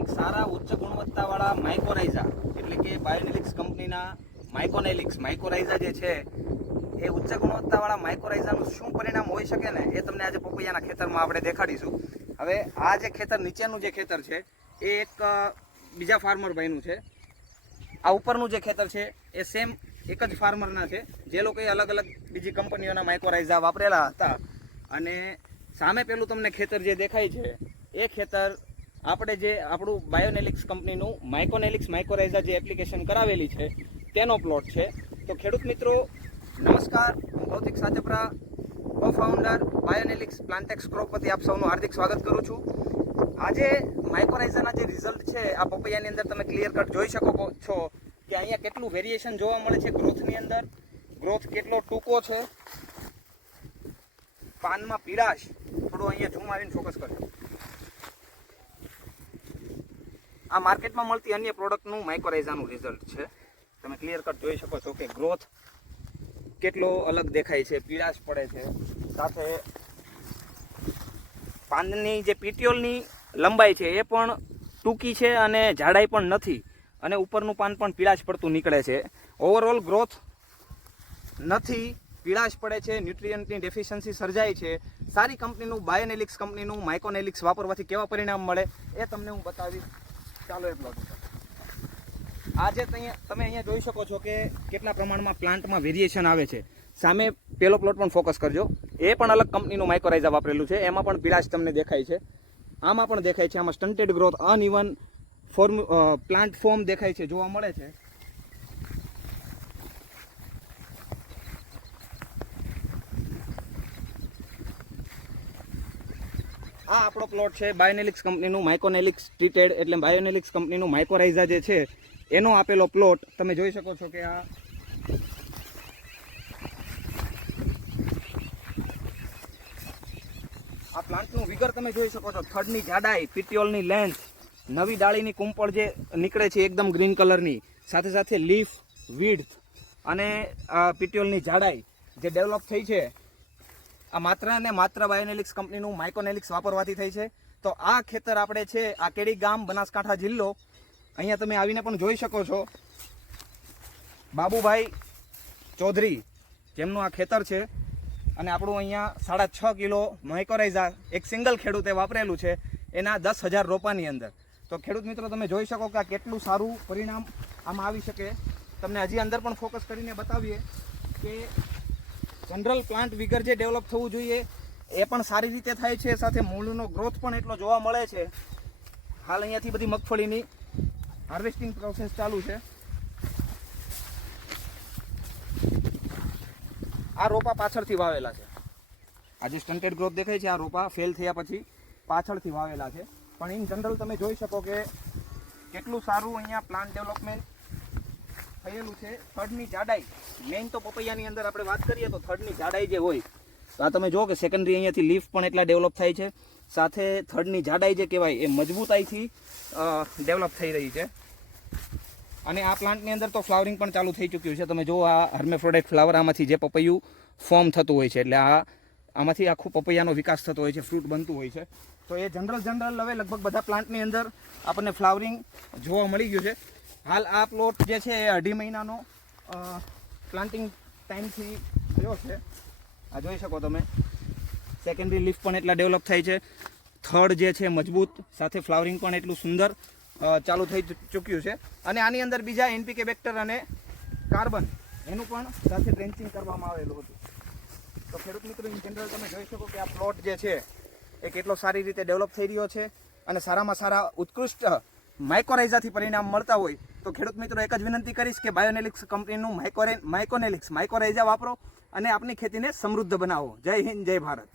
એક સારા ઉચ્ચ ગુણવત્તાવાળા માઇકોરાઇઝા એટલે કે બાયોનેલિક્સ કંપનીના માઇકોનેલિક્સ માઇકોરાઇઝા જે છે, એ ઉચ્ચ ગુણવત્તાવાળા માઇકોરાઇઝાનું શું પરિણામ હોઈ શકે ને, એ તમને આજે પપૈયાના ખેતરમાં આપણે દેખાડીશું. હવે આ જે ખેતર, નીચેનું જે ખેતર છે, એ એક બીજા ફાર્મર ભાઈનું છે. આ ઉપરનું જે ખેતર છે, એ સેમ એક જ ફાર્મરના છે. જે લોકોએ અલગ અલગ બીજી કંપનીઓના માઇકોરાઇઝા વાપરેલા હતા. અને સામે પેલું તમને ખેતર જે દેખાય છે, એ ખેતર આપણે જે આપણું બાયોનેલિક્સ કંપનીનું માઇકોનેલિક્સ માઇકોરાઇઝા જે એપ્લિકેશન કરાવેલી છે, તેનો પ્લોટ છે. તો ખેડૂત મિત્રો, નમસ્કાર. હું ભૌતિક સાચપરા કો ફાઉન્ડર બાયોનેલિક્સ પ્લાન્ટેક્સ ક્રોપ વતી આપ સૌનું હાર્દિક સ્વાગત કરું છું. આજે માઇકોરાઇઝાના જે રિઝલ્ટ છે, આ પપૈયાની અંદર તમે ક્લિયર કટ જોઈ શકો છો કે અહીંયા કેટલું વેરિએશન જોવા મળે છે ગ્રોથની અંદર. ગ્રોથ કેટલો ટૂંકો છે? પાનમાં પીળાશ. થોડું અહીંયા ઝૂમ આવીને ફોકસ કરજો. આ માર્કેટમાં મળતી અન્ય પ્રોડક્ટનું માઇક્રોરાઇઝાનું રિઝલ્ટ છે. તમે ક્લિયર કટ જોઈ શકો છો કે ગ્રોથ કેટલો અલગ દેખાય છે, પીળાશ પડે છે. સાથે પાનની જે પીટીઓલની લંબાઈ છે એ પણ ટૂંકી છે અને જાડાઈ પણ નથી અને ઉપરનું પાન પણ પીળાશ પડતું નીકળે છે. ઓવરઓલ ગ્રોથ નથી, પીળાશ પડે છે ન્યુટ્રિયન્ટની ડેફિશિયન્સી સર્જાય છે. સારી કંપનીનું બાયોનેલિક્સ કંપનીનું માઇકોનેલિક્સ વાપરવાથી કેવા પરિણામ મળે એ તમને હું બતાવીશ. ચાલો એ પ્લોટ આજે તમે અહીંયા જોઈ શકો છો કે કેટલા પ્રમાણમાં પ્લાન્ટમાં વેરિએશન આવે છે. સામે પેલો પ્લોટ પણ ફોકસ કરજો. એ પણ અલગ કંપનીનું માઇક્રોરાઇઝા વાપરેલું છે. એમાં પણ પીળાશ તમને દેખાય છે. આમાં પણ દેખાય છે. આમાં stunted growth uneven form plant form દેખાય છે. જોવા મળે છે. આ આપણો પ્લોટ છે બાયોનેલિક્સ કંપનીનું માઇકોનેલિક્સ ટ્રીટેડ એટલે બાયોનેલિક્સ કંપનીનું માઇકોરાઇઝા જે છે, એનો આપેલો પ્લોટ તમે જોઈ શકો છો કે આ આ પ્લાન્ટનું વિગર તમે જોઈ શકો છો, થડની જાડાઈ પિટ્યોલની લેન્થ નવી ડાળીની કુંપળ જે નીકળે છે એકદમ ગ્રીન કલરની સાથે સાથે લીફ વિડ્થ અને પિટિયોલની જાડાઈ જે ડેવલપ થઈ છે આ માત્ર ને માત્ર બાયોનેલિક્સ કંપનીનું માઇકોનેલિક્સ વાપરવાથી થઈ છે. તો આ ખેતર આપણે છે, આ કેડી ગામ બનાસકાંઠા જિલ્લો. અહીંયા તમે આવીને પણ જોઈ શકો છો. બાબુભાઈ ચૌધરી જેમનું આ ખેતર છે અને આપણું અહીંયા સાડા છ કિલો માઇકોરાઇઝા એક સિંગલ ખેડૂતે વાપરેલું છે. એના દસ હજાર રોપાની અંદર. તો ખેડૂત મિત્રો, તમે જોઈ શકો કે આ કેટલું સારું પરિણામ આમાં આવી શકે. તમને હજી અંદર પણ ફોકસ કરીને બતાવીએ કે જનરલ પ્લાન્ટ વિગર જે ડેવલપ થવું જોઈએ, એ પણ સારી રીતે થાય છે. સાથે મૂળનો ગ્રોથ પણ એટલો જોવા મળે છે. હાલ અહીંયાથી બધી મગફળીની હાર્વેસ્ટિંગ પ્રોસેસ ચાલુ છે. આ રોપા પાછળથી વાવેલા છે. આજે સ્ટન્ટેડ ગ્રોથ દેખાય છે આ રોપા ફેલ થયા પછી પાછળથી વાવેલા છે. પણ ઇન જનરલ તમે જોઈ શકો કે કેટલું સારું અહીંયા પ્લાન્ટ ડેવલપમેન્ટ થયેલું છે થડની જાડાઈ. મેઇન તો પપૈયાની અંદર આપણે વાત કરીએ તો થડની જાડાઈ જે હોય, તો આ તમે જુઓ કે સેકન્ડરી અહીંયાથી લીફ પણ એટલા ડેવલપ થાય છે. સાથે થડની જાડાઈ જે કહેવાય એ મજબૂતાઈથી ડેવલપ થઈ રહી છે. અને આ પ્લાન્ટની અંદર તો ફ્લાવરિંગ પણ ચાલુ થઈ ચૂક્યું છે. તમે જુઓ આ હર્મેફ્રોડાઇટ ફ્લાવર આમાંથી જે પપૈયું ફોર્મ થતું હોય છે, એટલે આ, આમાંથી આખું પપૈયાનો વિકાસ થતો હોય છે ફ્રૂટ બનતું હોય છે. તો એ જનરલ જનરલ હવે લગભગ બધા પ્લાન્ટની અંદર આપણને ફ્લાવરિંગ જોવા મળી ગયું છે. હાલ આ પ્લોટ જે છે એ અઢી મહિનાનો પ્લાન્ટિંગ ટાઈમથી થયો છે. આ જોઈ શકો તમે. સેકન્ડરી લીફ પણ એટલા ડેવલપ થાય છે. થર્ડ જે છે મજબૂત, સાથે ફ્લાવરિંગ પણ એટલું સુંદર ચાલુ થઈ ચૂક્યું છે. અને આની અંદર બીજા એનપીકે બેક્ટર અને કાર્બન એનું પણ સાથે ડ્રેન્ચિંગ કરવામાં આવેલું હતું. તો ખેડૂત મિત્રો ઇન જનરલ તમે જોઈ શકો કે આ પ્લોટ જે છે એ કેટલો સારી રીતે ડેવલપ થઈ રહ્યો છે અને સારામાં સારા ઉત્કૃષ્ટ માઇકોરાઇઝાથી પરિણામ મળતા હોય, તો ખેડૂત મિત્રો એક જ વિનંતી કરીશ કે બાયોનેલિક્સ કંપનીનું માઇકોરે માઇકોનેલિક્સ માઇકોરાઇઝા વાપરો અને આપની ખેતીને સમૃદ્ધ બનાવો. જય હિન્દ, જય ભારત.